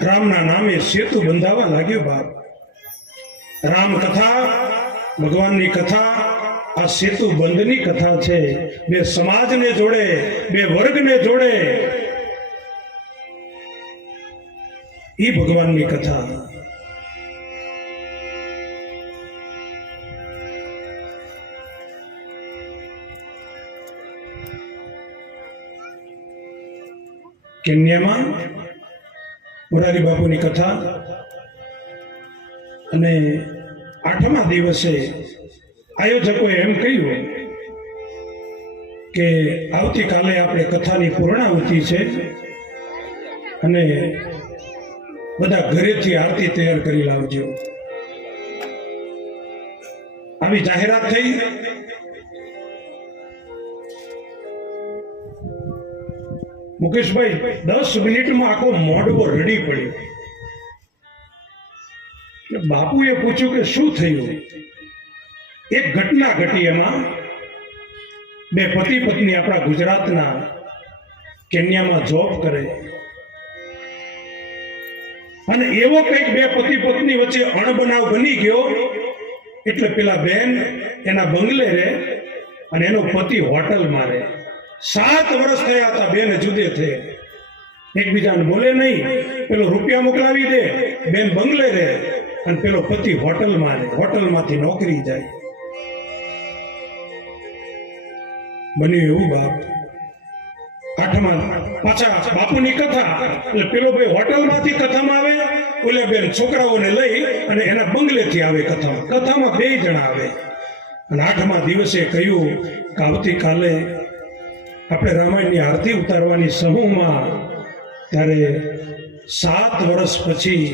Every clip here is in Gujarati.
રામના નામે સેતુ બંધાવા લાગ્યો બાપ. રામ કથા, ભગવાનની કથા આ સેતુ બંધની કથા છે. બે સમાજને જોડે, બે વર્ગને જોડે, એ ભગવાનની કથા. કેન્યામાં મોરારી બાપુની કથા અને 8મા દિવસે આયોજકોએ એમ કહ્યું કે આવતીકાલે આપણે કથાની પૂર્ણાહુતિ છે અને બધા ઘરેથી આરતી તૈયાર કરી લાવજો. આવી જાહેરાત થઈ. મુકેશભાઈ 10 મિનિટમાં આખો મોઢવો રડી પડ્યો. બાપુએ પૂછ્યું કે શું થયું? એક ઘટના ઘટી. એમાં બે પતિ પત્ની આપણા ગુજરાતના કેન્યામાં જોબ કરે અને એવો કંઈક બે પતિ પત્ની વચ્ચે અણબનાવ બની ગયો. એટલે પેલા બેન એના બંગલે રહે અને એનો પતિ હોટલમાં રહે. 7 વર્ષ થયા હતા બેન જુદે થઈ, એકબીજાને બોલે નહીં. પેલો રૂપિયા મોકલાવી દે, બેન બંગલે રહે અને પેલો પતિ હોટલમાં રહે. હોટલમાંથી નોકરી જાય. બન્યું એવું બાપ. 8મા પાછા બાપુની કથા એટલે પેલો ભાઈ હોટલમાંથી કથામાં આવે, ઓલે બેન છોકરાઓને લઈ અને એના બંગલેથી આવે કથામાં. કથામાં 2 જણા આવે. અને 8મા દિવસે કહ્યું કે આવતીકાલે આપણે રામાયણની આરતી ઉતારવાની સમૂહમાં. ત્યારે 7 વર્ષ પછી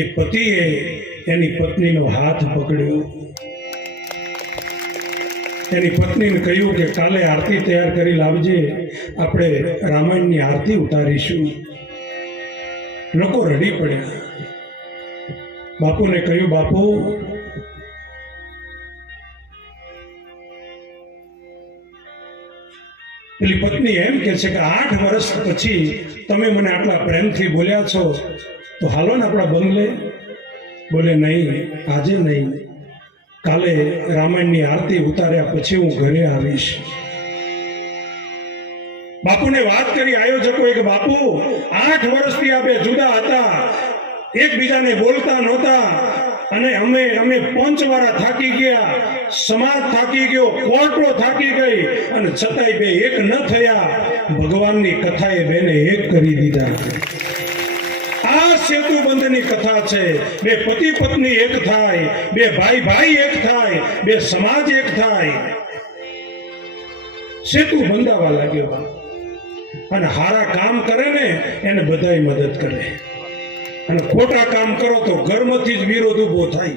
એ પતિએ એની પત્નીનો હાથ પકડ્યો. એની પત્નીને કહ્યું કે કાલે આરતી તૈયાર કરી લાવજે, આપણે રામાયણની આરતી ઉતારીશું. લોકો રડી પડ્યા. બાપુને કહ્યું, બાપુ પેલી પત્ની એમ કે છે કે 8 વર્ષ પછી તમે મને આટલા પ્રેમથી બોલ્યા છો તો હાલો ને આપણા બંગલે. બોલે નહીં, આજે નહીં, કાલે રામાયણની આરતી ઉતાર્યા પછી હું ઘરે આવીશ. બાપુને વાત કરી આયોજકોએ કે બાપુ 8 વર્ષથી આ બે જુદા હતા, એકબીજાને બોલતા નહોતા અને અમે પંચવારા થાકી ગયા, સમાજ થાકી ગયો, કોર્ટો થાકી ગઈ અને છતાંય બે એક ન થયા. ભગવાનની કથાએ બેને એક કરી દીધા. આ સેતુ બંધની કથા છે. બે પતિ પત્ની એક થાય, બે ભાઈ ભાઈ એક થાય, બે સમાજ એક થાય. સેતુ બંધાવા લાગ્યો. અને હારા કામ કરે ને એને બધાય મદદ કરે અને ખોટા કામ કરો તો ઘરમાંથી જ વિરોધ ઉભો થાય.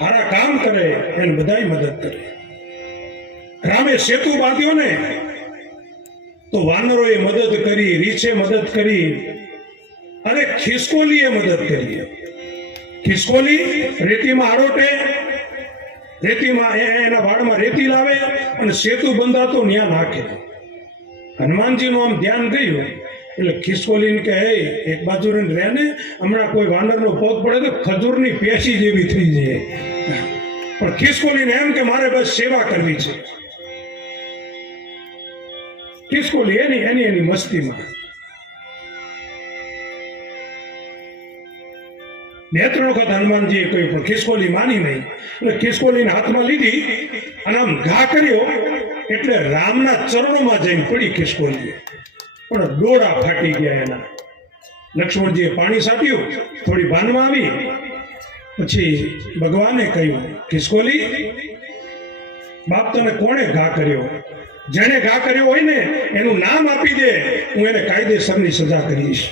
હારા કામ કરે એને બધાય મદદ કરે. રામે સેતુ બાંધ્યો ને તો વાનરોએ મદદ કરી, રીછે મદદ કરી અને ખિસકોલીએ મદદ કરી. ખિસકોલી રેતીમાં આડોટે, રેતીમાં એના વાડમાં રેતી લાવે અને સેતુ બંધાતો ન્યા નાખે. હનુમાનજીનું આમ ધ્યાન ગયું એટલે ખિસકોલીને કે હે એક બાજુ રહે ને, હમણાં કોઈ વાનરનો પગ પડે તો ખજૂરની પેશી જેવી થઈ જાય. પણ ખિસકોલીને એમ કે મારે બસ સેવા કરવી છે. ખિસકોલી એની મસ્તીમાં 2-3 વખત હનુમાનજીએ કહ્યું પણ ખિસકોલી માની નહીં. એટલે ખિસકોલીને હાથમાં લીધી અને આમ ઘા કર્યો એટલે રામના ચરણોમાં જઈને પડી ખિસકોલી. પણ ડોળા ફાટી ગયા એના. લક્ષ્મણજીએ પાણી છાંટ્યું, થોડી ભાનમાં આવી. પછી ભગવાને કહ્યું, ખિસકોલી બાપ તને કોણે ઘા કર્યો? જેને ઘા કર્યો હોય ને એનું નામ આપી દે, હું એને કાયદેસરની સજા કરીશ.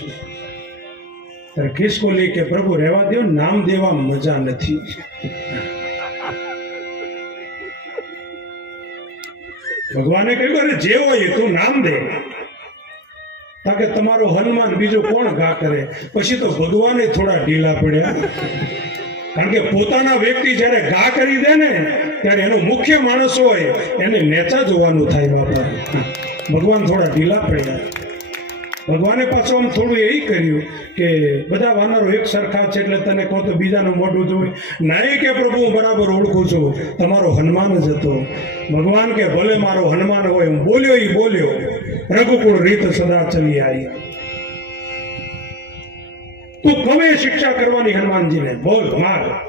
ત્યારે ખિસકોલી કે પ્રભુ રહેવા દો, નામ દેવા મજા નથી. ભગવાને કહ્યું અરે જે હોય તું નામ દે. તાકે તમારો હનુમાન બીજો કોણ ઘા કરે? પછી તો ભગવાને થોડા ઢીલા પડ્યા. કારણ કે પોતાના વ્યક્તિ જ્યારે ઘા કરી દે ને ત્યારે એનો મુખ્ય માણસ હોય એને નેચા જોવાનું થાય. બાપા ભગવાન થોડા ઢીલા પડ્યા. ભગવાને પાછું આમ થોડું એ કર્યું કે બધા વાનરો એક સરખા છે એટલે તને કહો તો બીજાનું મોઢું જોઈ નહીં કે પ્રભુ હું બરાબર ઓળખું છું, તમારો હનુમાન જ હતો. ભગવાન કે ભલે મારો હનુમાન હોય, હું બોલ્યો એ બોલ્યો, રઘુકુળ રીત સદા ચલી આવી. તું કવે શિક્ષા કરવાની હનુમાનજીને, બોલ માર.